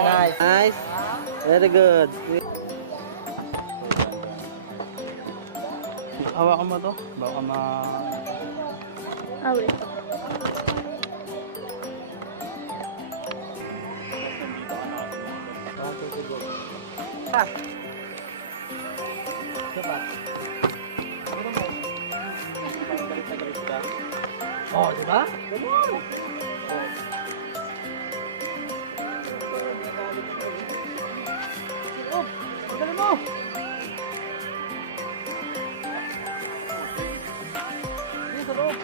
Nice. Nice. Very good. Hawakan mo to. Baka Wait. Oh, di ba? Magaling mo. Hindi sa loob.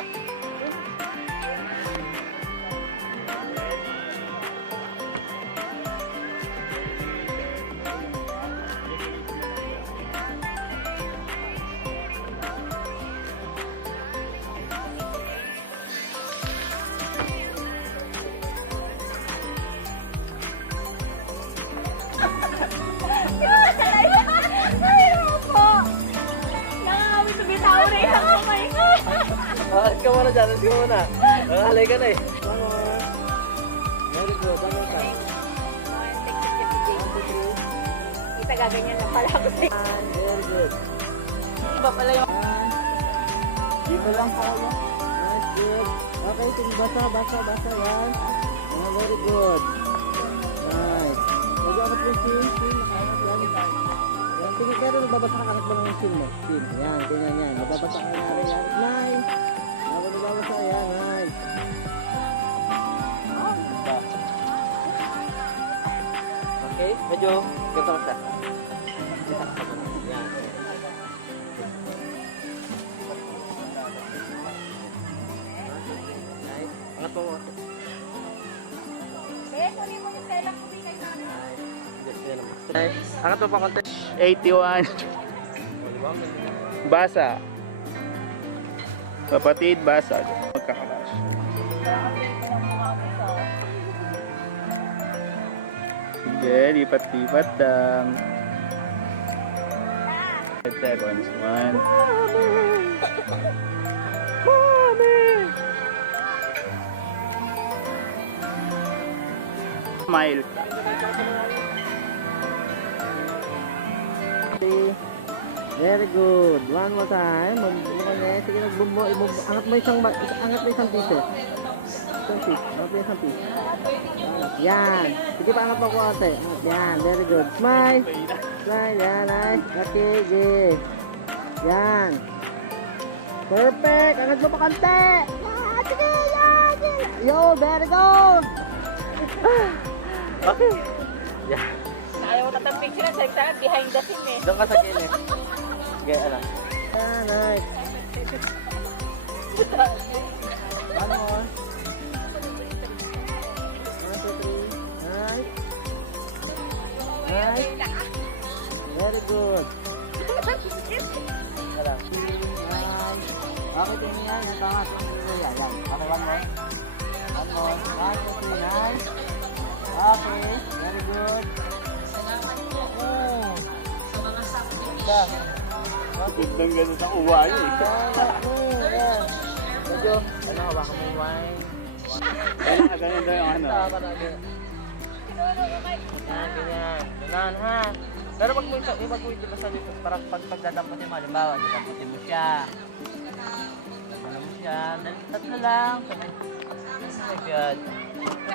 Alis ka muna dyan, alis ka muna. Halay ka na eh. Very good, ano ka? Kita gaganyan lang pala ako sa'yo. Very good. Iba pala yung... Dito lang po ako. Nice, good. Okay, sige, basa. Yan. Very good. Nice. Pwede ako po yung sin. Nakahanap yan. Yan, sige, pero nababasa ka kahit ba ng sin mo? Sin. Yan, tingnan yan. Nababasa ka na rin. Nice. Ako nababasa. Yan, nice. Okay, medyo ganito ka siya. Yan. Nice. Angat po mo. kunin mo yung tela ko bigay sa akin. Nice. Angat mo pa konti. 81. Basa. Kapatid, basa. Magkakalash. Sige, lipat-lipat lang. 5 seconds. 1. Smile ka. Very good. One more time. Sige, angat mo isang piso. Angat mo isang piso. Yan. Sige pa, angat mo ko ate. Yan. Very good. Smile. Smile. Yan. Nice. Okay. Good. Yan. Perfect. Angat mo pa kante. Yan. Sige. Yan. Yo. Very good. Okay. Yan. Ayaw na ng picture sa isa, behind the scene eh. Doon ka sa gilid. Sige, alam. Ah, nice. One more. 1, 2, 3. Nice. Nice. Very good. Alam. Nice. Okay, tingin yan. Ang tama. Yan. Okay, one more. One more. 1, 2, 3. Nice. Okay. Very good. Oh. Tignan gano'n sa uwa niya eh. Medyo, hawakan mo yung wine. Ganun daw yung ano. Ganyan. Ganun ha. Pero pag mo ito basta dito, para pagdadampatin mo, halimbawa, dadamputin mo siya. Dadamputin mo siya. Tatlo lang. Oh my God.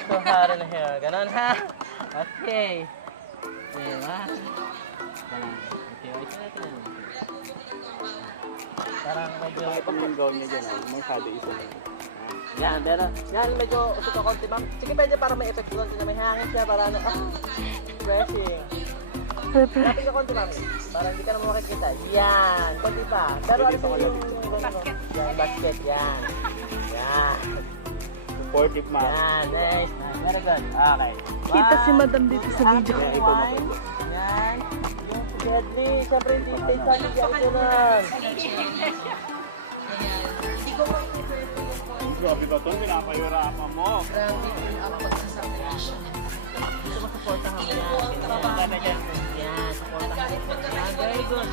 So hard in here. Ganun ha. Okay. Diba? Ganun. Okay, wait na. Parang medyo... Pag yung gown niya dyan, may sabi isa lang. Yan, pero yan medyo usok ka konti ma'am. Sige, pwede para may effect konti na may hangin siya para ano, pressing. Lapit ka konti ma'am. Para hindi ka naman makikita. Yan, konti pa. Pero ano yung basket? Yan, basket, yan. Yan. Supportive man. Yan, nice. Very good. Okay. Kita si madam dito sa video. Yan. Yung spaghetti, siyempre hindi taste sa akin dyan lang. Grabe ka ito, pinapayurama mo. Dito mo supportahan mo yan. Yan, supportahan mo. Yan, very good.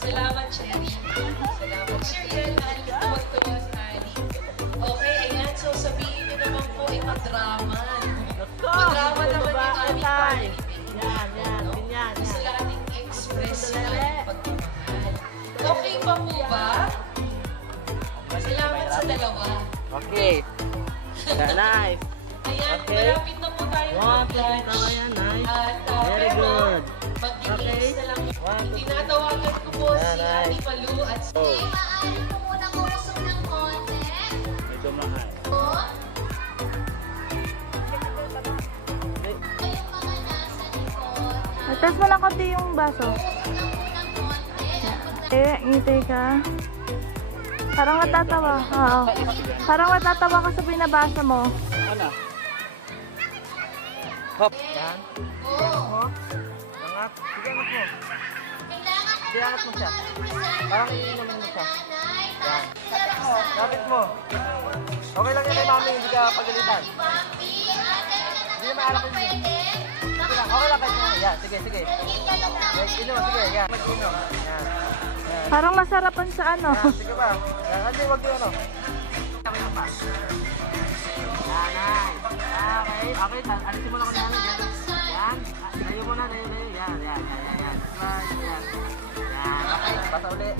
Salamat, Cherry. Salamat, Cherry. Tuwa-tuwa sa Ali. Okay, ayan. So, sabihin niyo naman po, madrama. Madrama naman yung aming family. Yan, yan, ganyan, Gusto yan. nating express yung aming pagmamahal. Okay pa po ba? Salamat sa dalawa. Okay. Yeah, nice. Ayan, Okay. malapit na po tayo One, two, three, mag-lunch. tama yan, nice. At Very pero, good. mag-i-case na lang. One, two, Tinatawagan ko po Yeah, si nice. Ate Palu at si Maaari mo munang umusog ng konti. Ito mahal. O, kayong mga nasa likod. Test mo lang konti yung baso. Umusog ng unang konti. Ngitay ka. Parang natatawa. Oo. Parang natatawa ka sa binabasa mo. Ano? Hop. Yan. O, Mo. Angat. Sige, angat mo. kailangan Sige, angat mo siya. Parang iinumin mo siya. nanay, Yan. tatay, Lapit mo. Okay lang yan kay mami, hindi ka pagalitan. Papi, ate, Hindi na maalak yun. pwede. Sige lang, okay lang kayo. Yan, sige, sige. Dalhin ka lang namin. Mag-inom, sige, yan. Mag-inom. Yan. Yan. Parang masarapan sa ano. Yan, sige ba? Yan, hindi, wag yung ano. Okay lang pa. Yan, nice. Okay, okay. Alisin mo lang kung ano. Yan. Layo mo na, layo, layo. Yan, yan, yan, yan, yan. Right, yan. Yan, okay. Basa uli.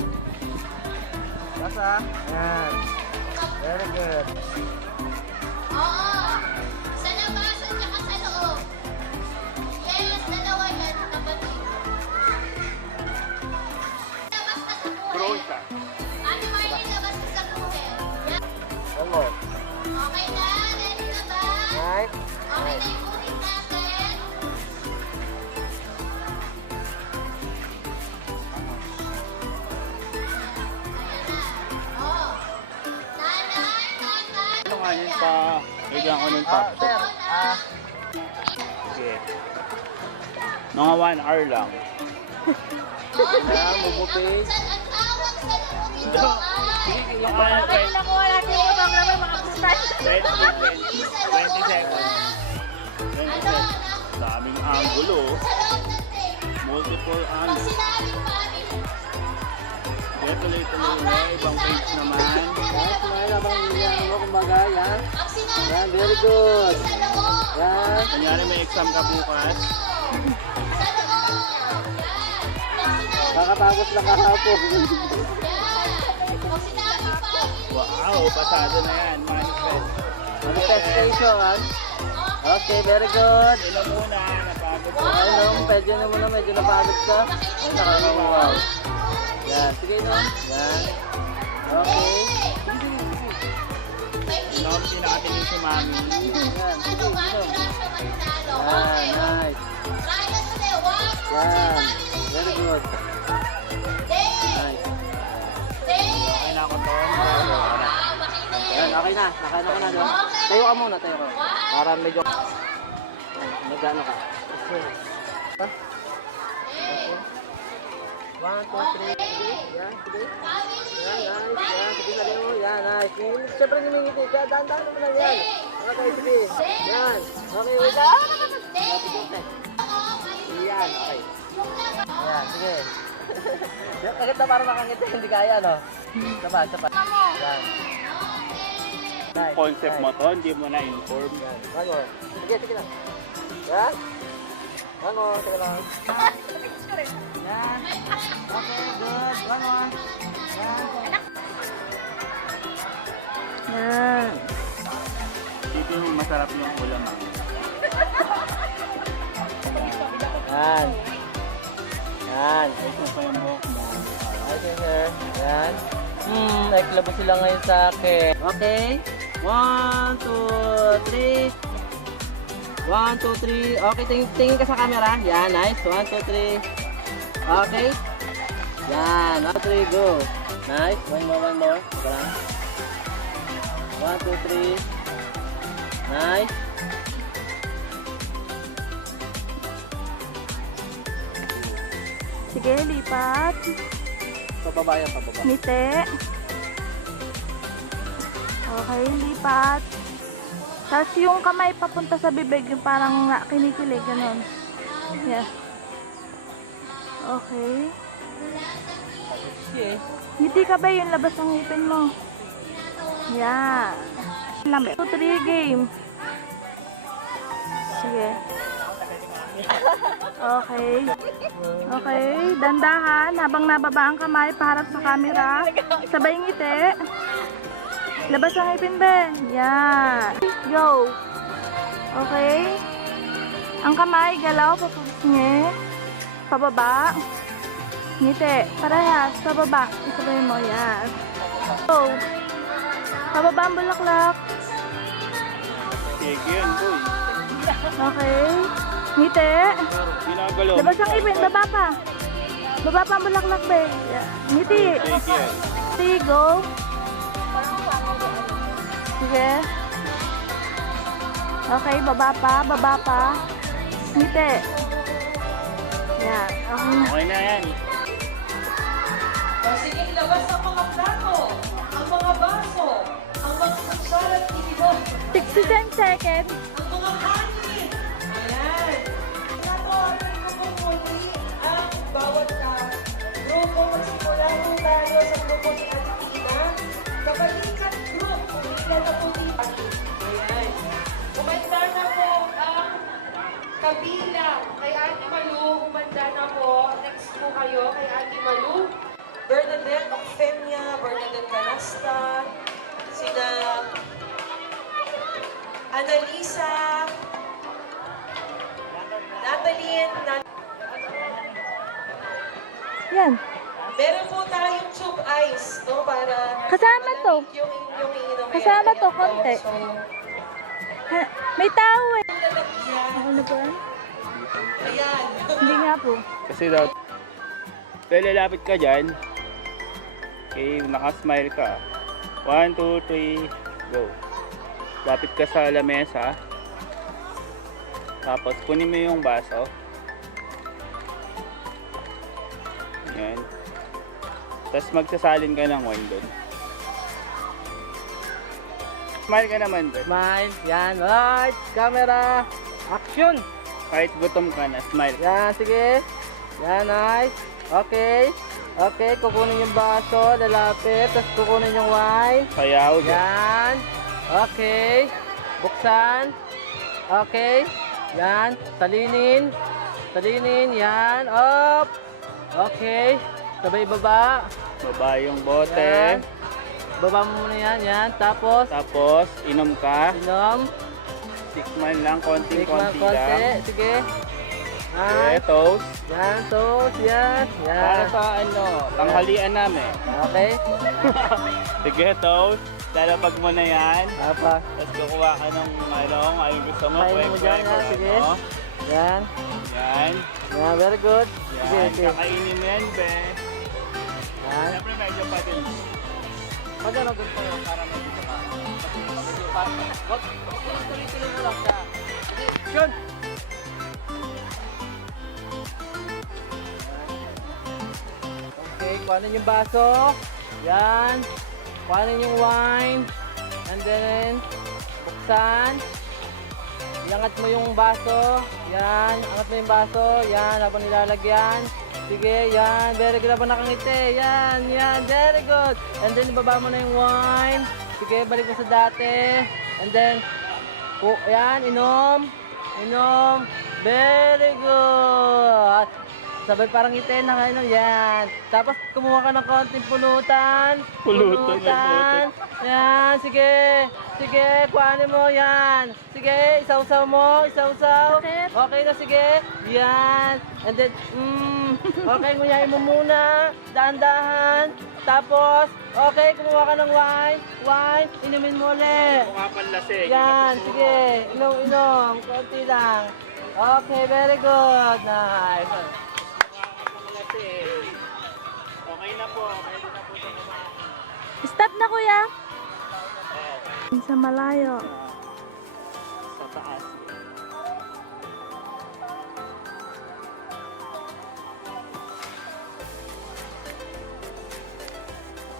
Basa. Yan. Very good. Oo. Sa labas at saka sa loob. Yes, dalawa yan, kapatid. Labas ka sa Bro, buhay. isa. Ate Marlene, labas ka sa buhay. Yan. One more. Okay na, ready na ba? Nice. Okay na yung ulit natin. Oh. Nanay, tatay. Ito nga yun pa. Bigyan ko ng Ah, top sir. shot. Ah, Sige. Mga 1 hour lang. Yan, bubupig. Ang tawag sa loob ito ay... Yung mga 20, Nakuha natin yung photographer mga pusta. 20 seconds. 20 Ano? seconds. Daming angulo. Sa loob ng tape. Multiple Pag angulo. sinabing family, Tuloy-tuloy na. Ibang page naman. Yes, may labang yan mo, kumbaga, yan. pag sinabing Yan, very good. sa loob. Yan. Kunyari may exam ka bukas. Sa loob. Yan. Pag sinabing Kakatapos lang kahapon. yan. Pag sinabing family, Wow, pasado na yan. Manifest. Manifestation. Okay, very good. Ilo muna. Napagod ko. Ano, medyo napagod ka. Ay, nakakawaw. Yan, sige no. Yan. Okay. Inom, pinakatingin si mami. Yan, sige, ano, sige. one piraso mananalo. Yan, Okay. nice. Try na sila. 1, 2, 3, Yan. family. Very good. Day. Nice. Day. Ay, nako to. Ah, makinig. Yan, okay na. Nakain ka na doon. Tayo ka muna, tayo ka. Para medyo... Nagano ka. Okay. Ha? Okay. 1, 2, 3. Sige. Yan, sige. Yan, nice. Yan, sige sa liyo. Yan, nice. Siyempre nimingiti ka. Dahan-dahan naman lang yan. Okay, sige. Yan. Okay, wait lang. Lapit yung test. Yan, okay. Ayan, sige. Agad na parang nakangiti, hindi kaya, no? Sapa. Yan. Nice, Concept nice. mo to, hindi mo na-inform. Yan, one more. Sige lang. Yan. One more, sige lang. Yan. Okay, good. One more. Yan. Yan. Dito yung masarap yung ulam. Yan. Yan. Ay, kung pa yung buhok mo. Okay, sir. Yan. Naglabo sila ngayon sa akin. Okay. 1, 2, 3. 1, 2, 3. Okay, tingin ka sa camera. Yan, nice. 1, 2, 3. Okay. Yan. 1, 2, 3, go. Nice. One more. Ika lang. 1, 2, 3. Nice. Sige, lipat. Pababa yan, pababa. Ngiti. Okay, lipat. Tapos yung kamay papunta sa bibig, yung parang kinikilig, ganun. Yeah. Okay. siya eh. Ngiti ka ba yung labas ng ngipin mo? Yan. Lambe. 2, 3 game. Sige. Okay. Okay. Dandahan habang nababa ang kamay paharap sa camera. Sabay ngiti. Labas ang ngipin, be. Yan. Go. Okay. Ang kamay, galaw, papulis pababa. Ngiti. Parehas. Pababa. Isabay mo. Yan. Go. Pababa ang bulaklak. Sige yan, boy. Okay. Ngiti. Ginagalaw. Labas ang ipin. Baba pa. Baba pa ang bulaklak, be. Yeah. Ngiti. Sige yan. Sige, go. Sige. Okay, baba pa. Baba pa. Ngiti. Yan. Okay na. Okay na yan. Sige, ilabas ang mga plato, ang mga baso, ang mga kutsara at tinidor, 60 seconds. ang mga kanin. Ayan. Natawagin ko po muli ang bawat grupo. Magsimula po tayo sa grupo ni Ate Tina. Kabalikat group, pumila na po dito. Ayan. Kumanda na po ang kabilang kay Ate Malu. Kumanda na po. Next po kayo kay Ate Malu. Bernadette Ocfemia, Bernadette Canasta, sina Annalisa, Natalie, Yan. meron po tayong tube ice, no, para Kasama to. yung iinom. Kasama to, konti. So, Ha, may tao eh. lalagyan. Ako na ba? Ayan. Hindi nga po. Kasi daw, kaya lalapit ka dyan. Okay, nakasmile ka. 1, 2, 3, go. Lapit ka sa lamesa. Tapos kunin mo yung baso. Yan. Tapos magsasalin ka ng wine doon. Smile ka naman doon. Smile. Yan. Right. Camera. Action. Kahit gutom ka na, smile. Yan. Sige. Yan. Nice. Okay. Okay. Kukunin yung baso. Lalapit. Tapos kukunin yung wine. Sayaw doon. Yan. Okay. Buksan. Okay. Yan. Talinin. Talinin. Yan. Up. Okay. Sabay baba. Baba yung bote. Yan. Baba mo muna yan. Yan. Tapos. Tapos, inom ka. Inom. Tikman lang, konting-konti Konti. lang. Sige. Okay, Yan. toast. Yan. Toast. Yan. Para Yan. sa ano, tanghalian namin. Okay. Sige, toast. Lalapag mo na yan. Apa. Tapos kukuha ka ng ayun gusto mo. Kainin mo dyan, yan. Sige. Ano. Yan. Yan. Yan. Very good. Sige. Yan. Sige. Kakainin mo yan, be. Yan. Siyempre medyo pa din. Magano ganito na para medyo ka. Wag. Tuloy-tuloy mo lang siya. Sige. Yun. Okay. Kuhanin yung baso. Yan. Kuhanin yung wine. And then, buksan. Iangat mo yung baso. Yan. Angat mo yung baso. Yan. Habang nilalagyan. Sige. Yan. Very good. Habang nakangiti. Yan. Yan. Very good. And then, ibaba mo na yung wine. Sige. Balik mo sa dati. And then, yan. Inom. Inom. Very good. Sabay parang ngiti na kayo. Yan. Tapos, kumuha ka ng konting pulutan. Pulutan. Yan. Sige. Sige. Kuhanin mo. Yan. Sige. Isaw-saw mo. Isaw-saw. Okay na. Sige. Yan. And then, okay. Nguyain mo muna. Dahan-dahan. Tapos, okay. Kumuha ka ng wine. Wine. Inumin mo ulit. Mukha panlasig. Yan. Sige. Inom. Konti lang. Okay. Very good. Nice. Okay na po. Pwede na po sa kumain. Stop na, kuya. Sa malayo. Sa taas.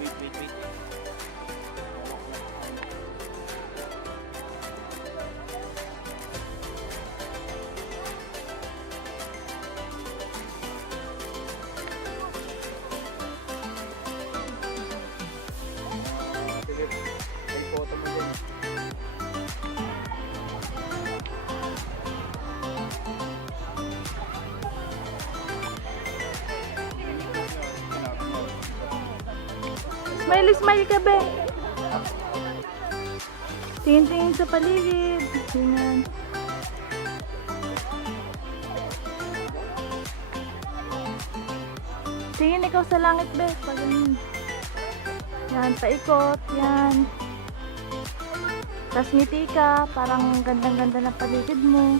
Wait. Smiley, smile ka, be. Tingin-tingin sa paligid. Tingnan. Tingin ikaw sa langit, be. Pag ganun. Yan, paikot. Yan. Tapos ngiti ka. Parang gandang-ganda ng paligid mo.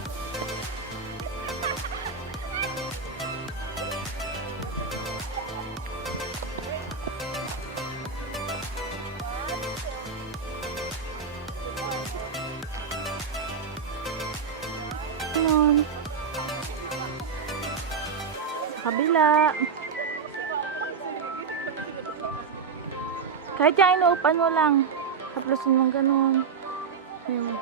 Ganun. Sa kabila. Kahit yung inuupan mo lang. Haplosin mong ganun. Ayun.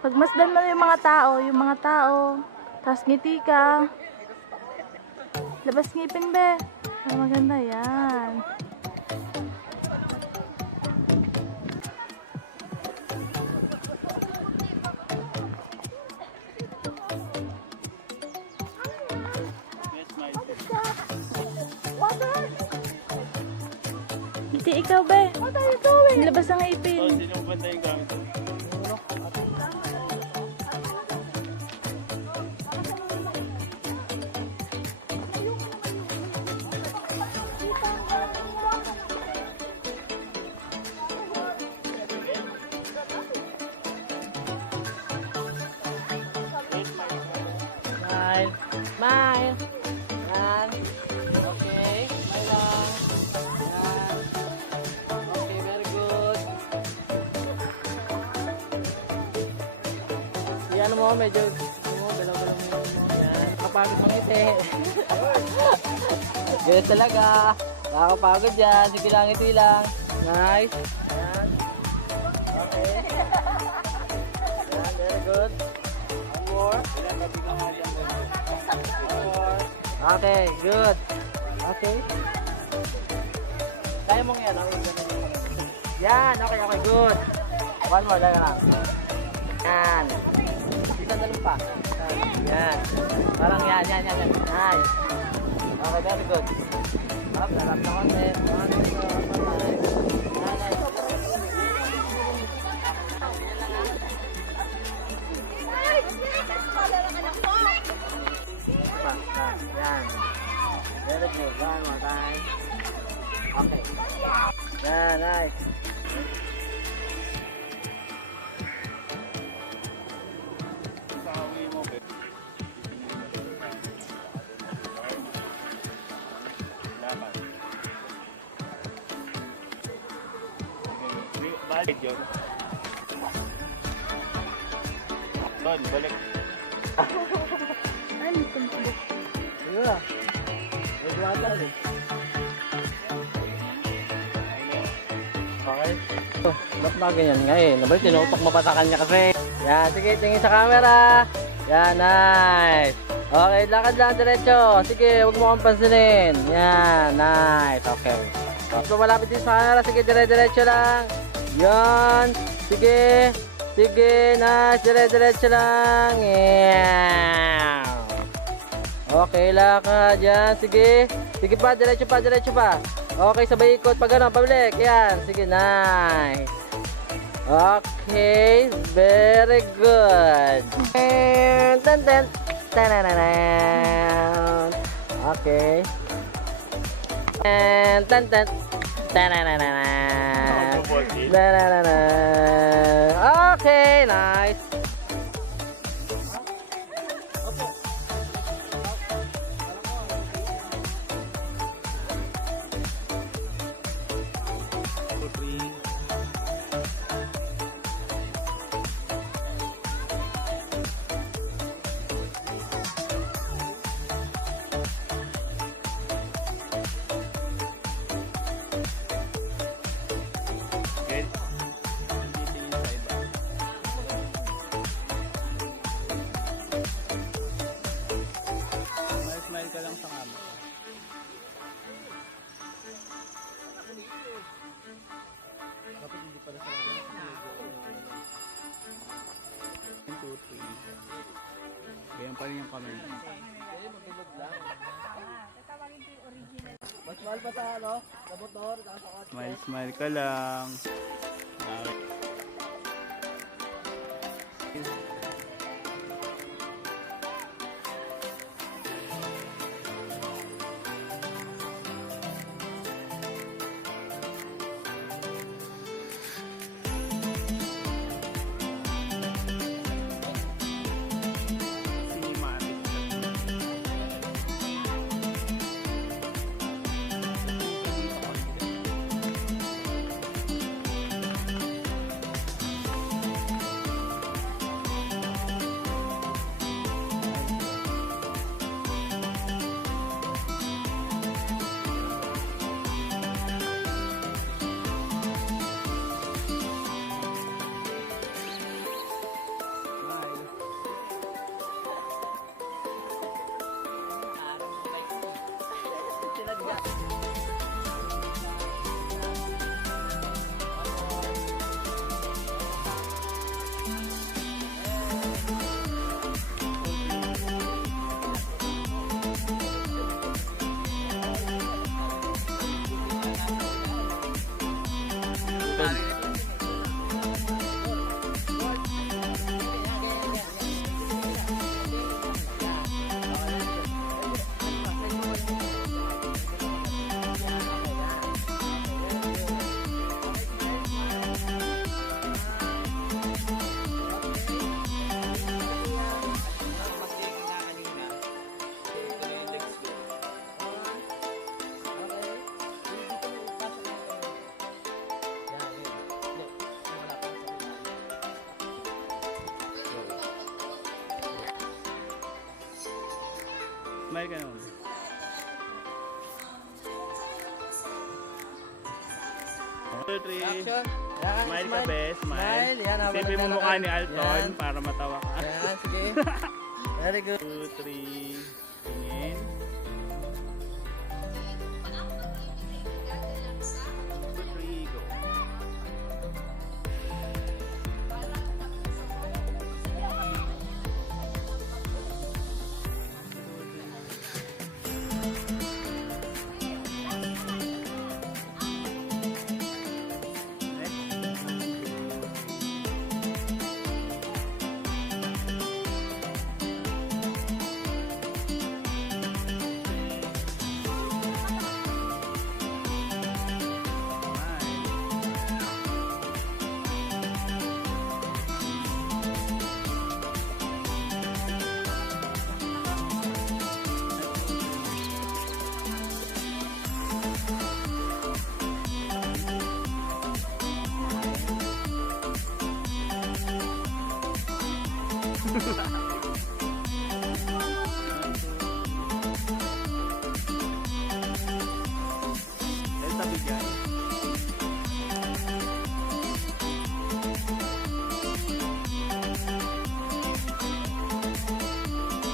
Pagmasdan mo yung mga tao, tapos ngiti ka. Labas ngipin, be. Ah, maganda yan. Ngiti ikaw, be. Labas ang ngipin. Sinong banda yung gamit? Smile. Smile. Yan. Okay. Smile lang. Yan. Okay, very good. Yan mo, medyo galaw-galaw mo. Yan. Kapagod mangiti. Yes talaga. Nakakapagod yan. Sige lang, iti lang. Nice. Yan. Okay. Yan, very good. One more. Okay, good. Okay. Kaya mong yan, okay. Yan, okay, good. One more, lang lang. Yan. Isa dalawang pa. Yan. Parang yan. Nice. Okay, very good. Up, lalap na konti. One, two, nice. Yan. Very good. One more time. Okay. Yan, nice. Balik yun. Don, balik. Ano ito? Sige na. May duwata rin. Okay. Ba't ba ganyan nga eh? Nabalik, tinutok mapatakan niya kasi. Yan, sige, tingin sa camera. Yan, nice. Okay, lakad lang diretso. Sige, huwag mo kang pansinin. Yan, nice. Okay. So, malapit din sa camera. Sige, dire-diretso lang. Yan. Sige. Sige, nice. Dire-diretso lang. Yan. Okay, lakad. Yan, sige. Sige pa, diretso pa. Okay, sabay ikot. Pag gano'n, pabalik. Yan. Sige, nice. Okay, very good. Tan. Okay. And tan. Okay, nice. pa rin yung kamay. Kaya magulog lang. Mas mahal pa sa ano? Sa motor, sa kotse. Smile, smile ka lang. Cinematic. Smile ka naman. 1, 2, 3. Action. Yan, Smile ka, be. Smile. Yan, habang Isipin mo naglalakad. mukha ni Alton Yan. para matawa ka. Yan, sige. Very good. 2, 3. Tingin. 2, 3, go. Tabi dyan.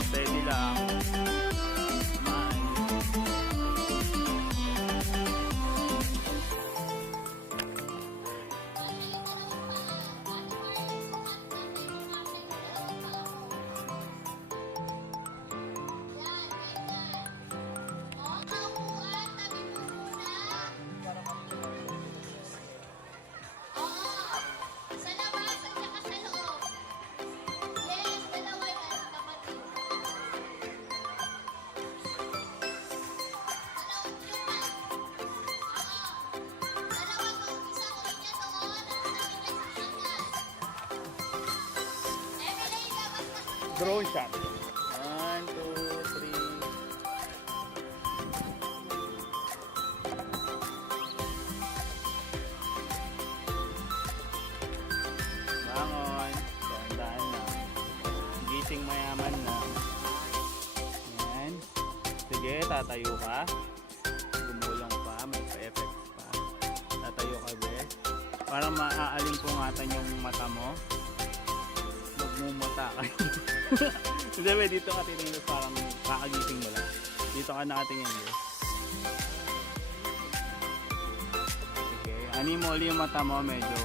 Steady lang. Smile. Sa labas at saka sa loob. Yes, dalawa yan, kapatid. Ano, yung dalawa to, isa ko niya doon, at isa ko niya sa kanan. Emily, labas ka. Drone shot. 1, 2, 3. Bangon. Dahan-dahan na. Gising mayaman na. Yan. Sige, tatayo ka. Gumulong pa. May pa-effects pa. Tatayo ka, be. Para maaalingkungatan yung mata mo. Magmumuta ka. Kasi be, dito ka titingin, parang kakagising mo lang. Dito ka nakatingin, be. Sige. Ani mo ulit yung mata mo, medyo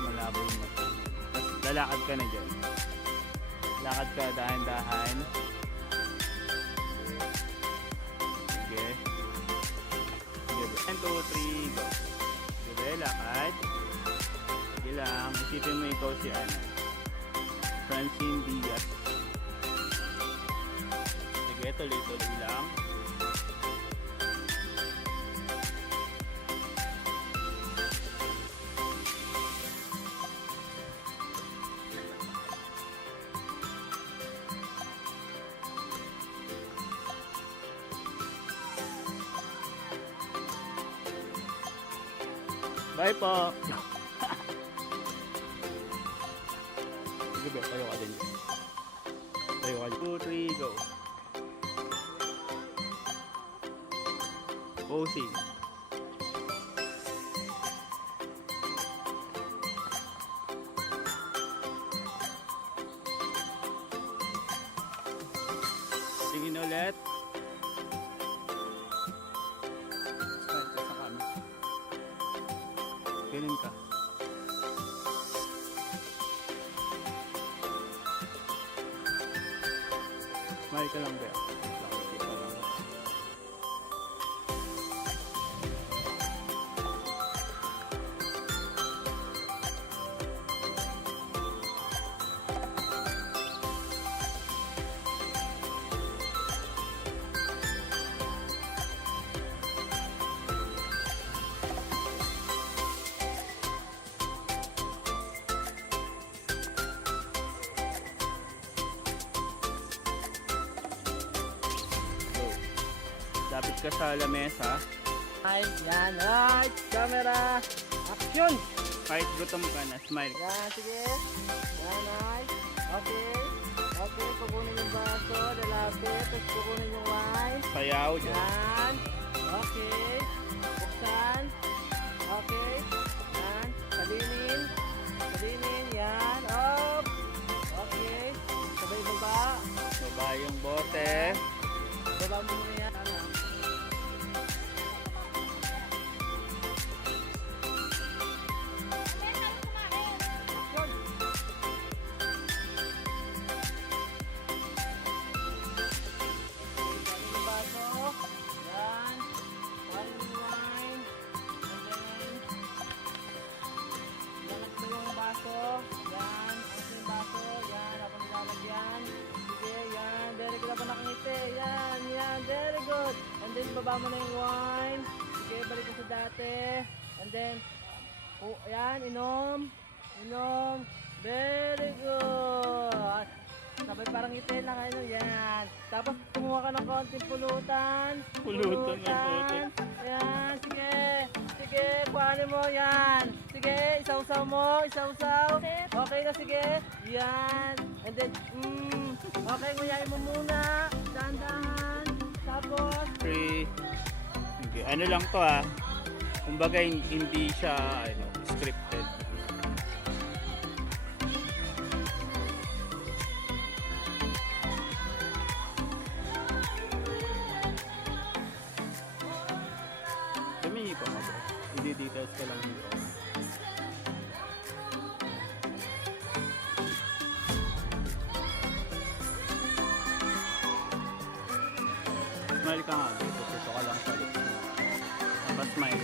malabo yung mata. Tapos lalakad ka na dyan. Lakad ka, dahan-dahan. Sige. Sige, 1, 2, 3, go. Sige, lakad. Sige lang. Isipin mo ikaw si Francine Diaz. Sige, tuloy-tuloy lang. Bye po. Sige be, tayo ka din. Tayo ka din. 2, 3, go. Posing. Tingin ulit. Smile ka sa camera. Ganun ka. Smile ka lang ba? Lapit ka sa lamesa. Ay, yan. Right. Camera. Action. Kahit gutom ka na, smile. Yan, sige. Yan, nice. Okay. Okay, kukunin yung baso. Lalapit. Tapos kukunin yung wine. Sayaw dyan. Yan. Okay. Buksan. Okay. Yan. Salinin. Salinin. Yan. Up. Okay. Sabay baba. Baba yung bote. Baba mo muna yan. Ano? Action. Kunin yung baso. Yan. One wine. And then, langat mo yung baso. Yan. Ang yung baso. Yan. Ako nilalagyan. Sige, yan. Very good. Ako nakangiti. Yan. Yan. Very good. And then, baba mo na yung wine. Sige, balik mo sa dati. And then, oh, yan. Inom. Inom. Very good. Sabay parang ngiti lang. Ano, yan. Tapos, kumuha ka ng konting pulutan. Pulutan ng bote. Yan. Sige. Sige. Kuhanin mo. Yan. Sige. Isaw-saw mo. Isaw-saw. Okay na. Sige. Yan. And then, okay. Nguyain mo muna. Dahan-dahan. Tapos, 3. Okay. Ano lang to kumbaga hindi siya scripted. Kami pa mo bro. Hindi details ka lang dito. Smile ka nga. Tuto ka lang sa lips mo. Tapos smile.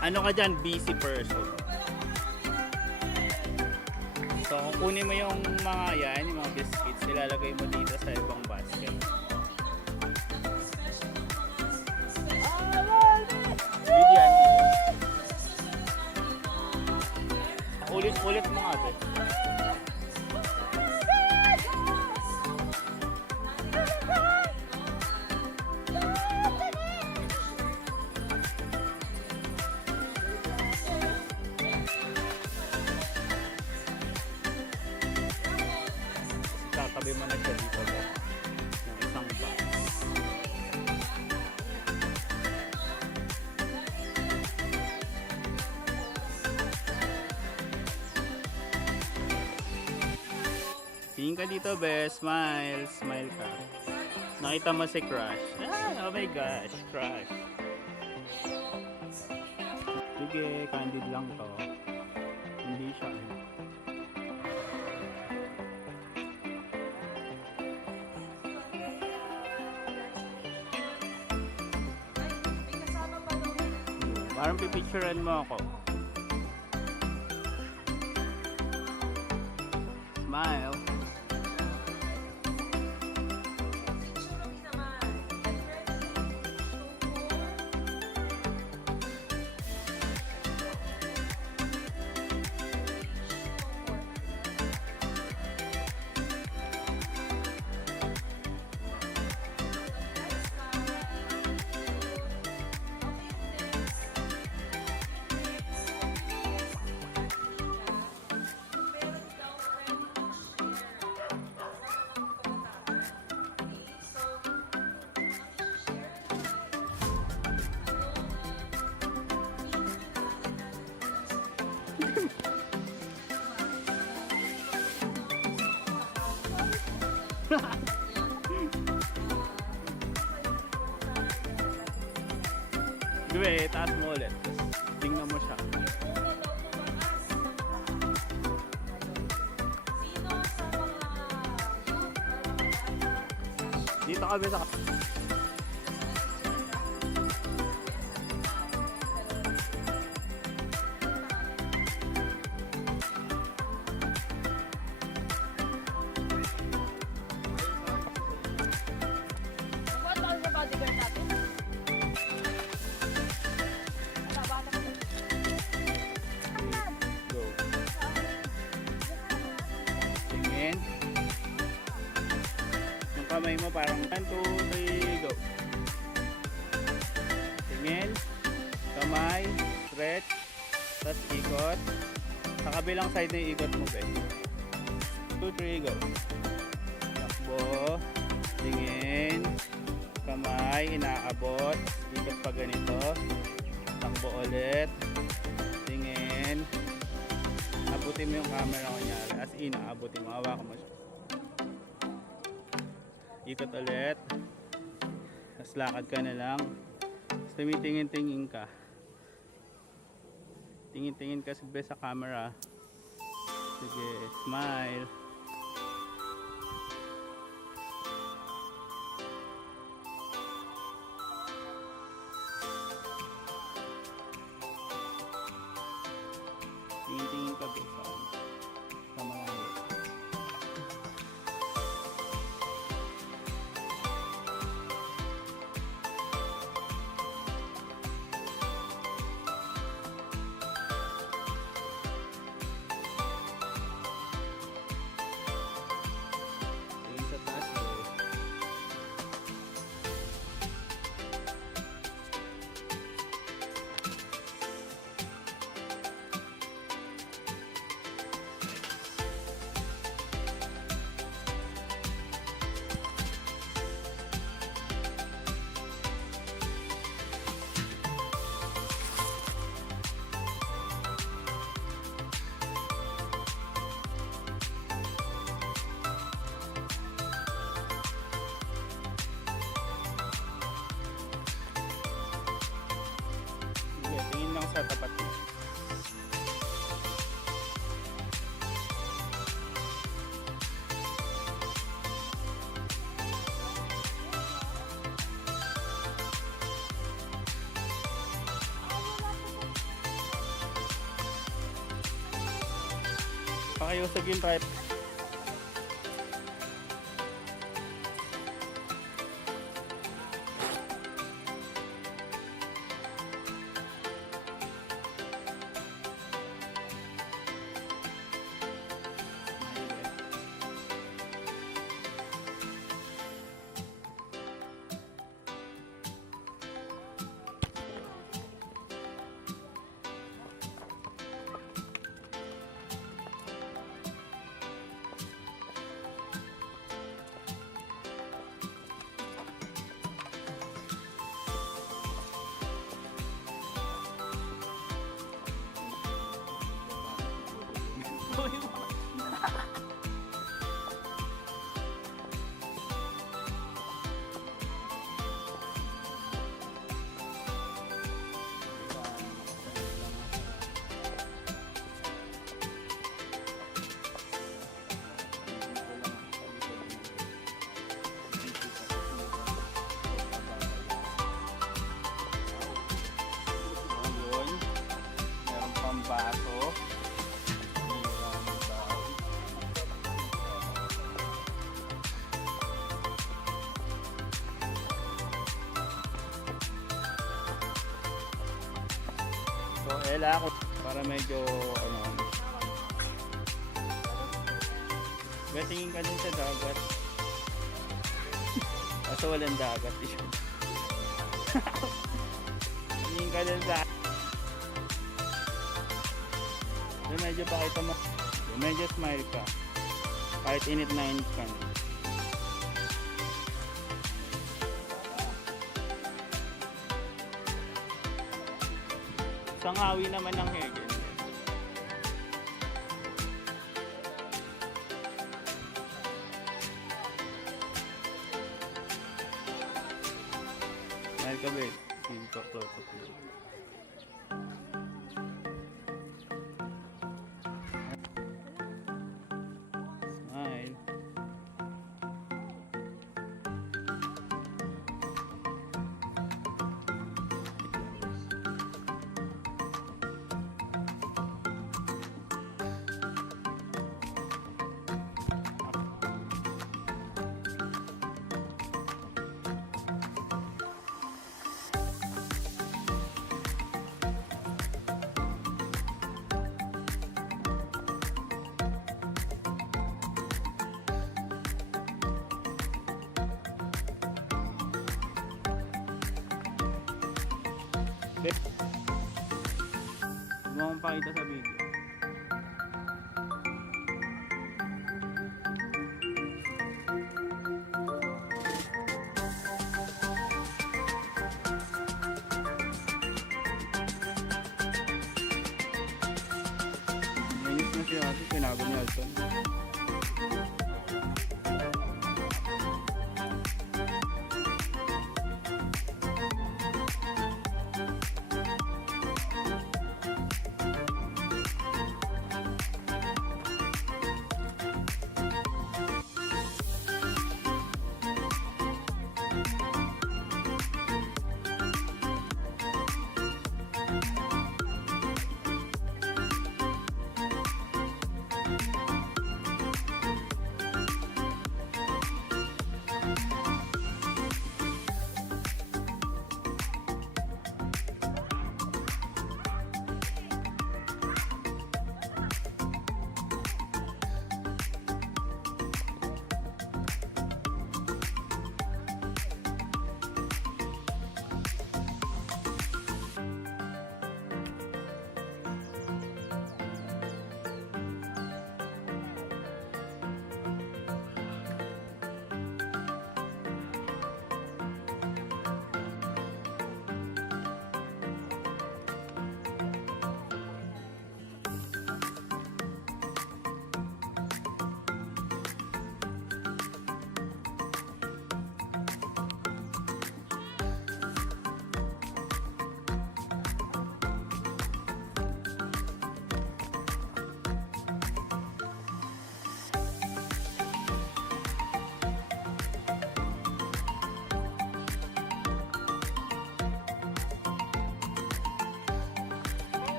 Ano ka dyan? Busy person. So, kukunin mo yung mga yan, yung mga biscuits, ilalagay mo dito sa ibang basket. Bigyan. Ulit-ulit mo nga ba? Tatabi mo na siya dito ba? Ng isang box. Tingin ka dito, be. Smile. Smile ka. Nakita mo si Crush. Ah, oh my gosh. Crush. Sige, candid lang to. Hindi siya. May kasama pa daw yun. Parang pipicturean mo ako. Smile. Picture kami naman. Get ready. 2 minutes. Sige, taas mo ulit. Tapos tingnan mo siya. Dito kami sa... Go. Tingin. Yung kamay mo parang 1, 2, 3, go. Tingin. Kamay. Stretch. Tapos ikot. Sa kabilang side na yung ikot mo, be. 2, 3, go. Takbo. Tingin. Kamay. Inaabot. Ikot pa ganito. Takbo ulit. Tingin. Abutin mo yung camera kunyari. As in, abutin mo. Hawakan mo siya. Ikot ulit. Tapos lakad ka na lang. Tapos tumitingin-tingin ka. Tingin-tingin ka sa camera. Sige, smile. Tingin-tingin ka doon sa malayo. Tingin sa taas doon. Sige, tingin lang sa tapat mo. Pakiusap yung trip. Dahil ako para medyo ano. Tingin ka din sa dagat. Kaso walang dagat. Tingin ka din sa... Medyo pakita mo. Medyo smile ka. Kahit init na init ka. Sangawi naman ng Hegel. Smile ka ba? Close up. Smile. Huwag mo akong pakita sa video. Nainis na siya kasi pinago ni Alton.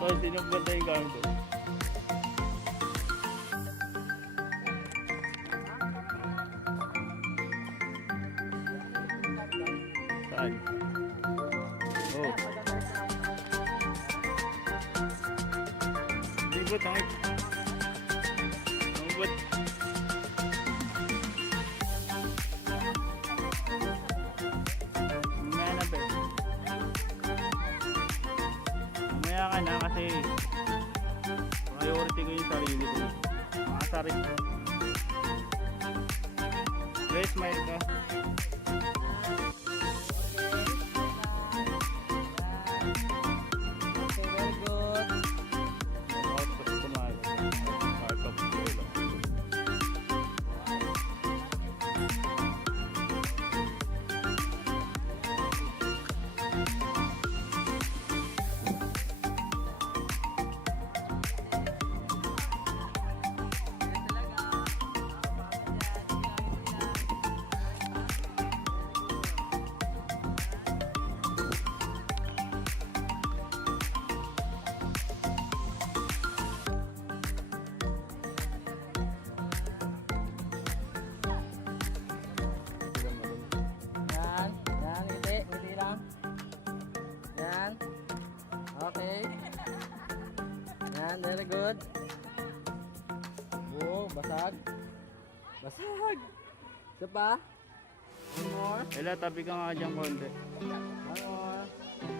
So, sino ganda yung gamit doon? Saan? Oh. Libot, ang libot. Mamaya na, be. Mamaya ka na kasi priority ko yung sarili ko. Makasari ko. Let's smile ka. very good. Oh, basag. Basag. Isa pa. One more. Ela, tabi ka nga dyan konti. One more.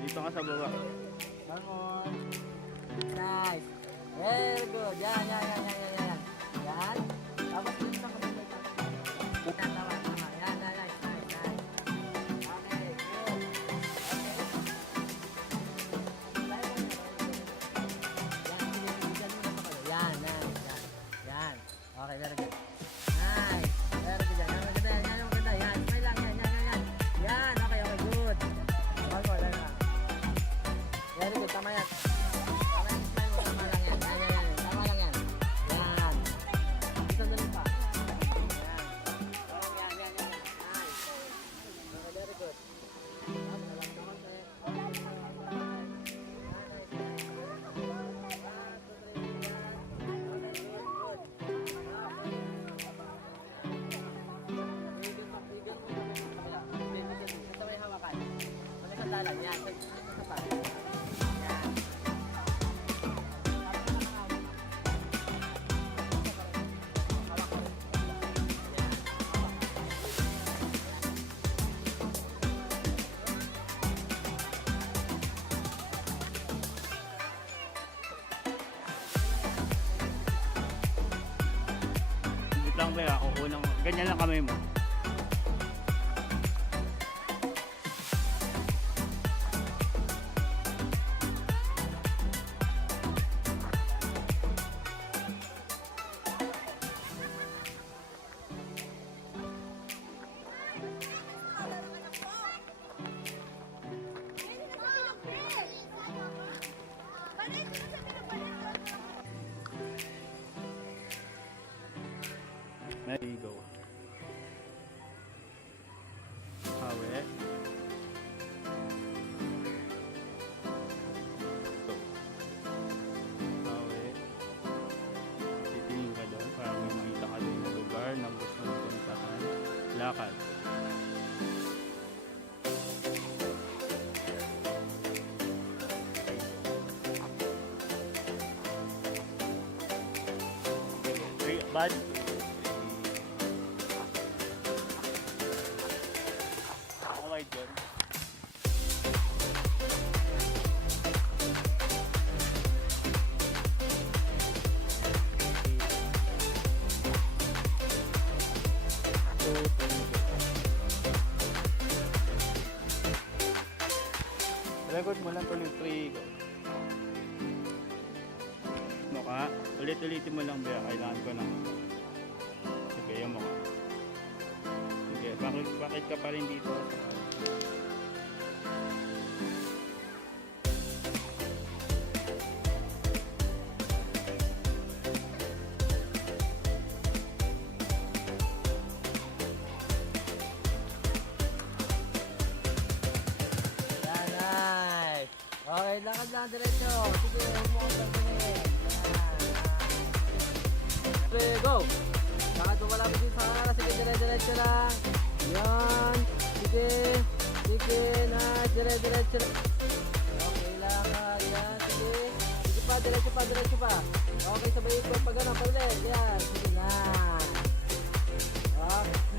Dito ka sa baba. One more. Nice. Very good. Yan. Yan. Tapos dito sa kabila. Yan, tama. Yan, nice. Okay, good. Yan, nice. Yan. Okay, very good. Nice. Very good. Yan, maganda. Yan, smile lang. Yan. Yan, okay, good. One more, lang. Very good, tama yan. Tama yung smile mo, tama lang yan. Yan. Tama lang yan. Yan. Isa na rin pa. Yan. Nice. Okay, very good. Tama lang, konti. Yan. Isa pa. Yan. Dito lang ba ako unang, ganyan lang kamay mo. There you go. Hawi. Ito. Hawi. Titingin ka doon para may makita ka doon na lugar na gusto mo puntahan. Lakad. Bad. Alright, good. Record mo lang tuloy 3 go. Mukha. Ulit-ulitin mo lang ba? Kailangan ko ng... Sige, yung mukha. Sige, bakit ka pa rin dito? Yan, nice. Okay, lakad lang diretso. Sige, huwag mo kong pagpinin. Yan. Go! Lakad mo wala mo din sa kanan. Sige, diretso lang. Yan. Sige. Nice. Diretso lang. Okay, lakad. Yan. Sige. Sige pa, diretso pa. Okay, sabay ko pag gano'n. Paulit. Yan. Sige, nice. Okay.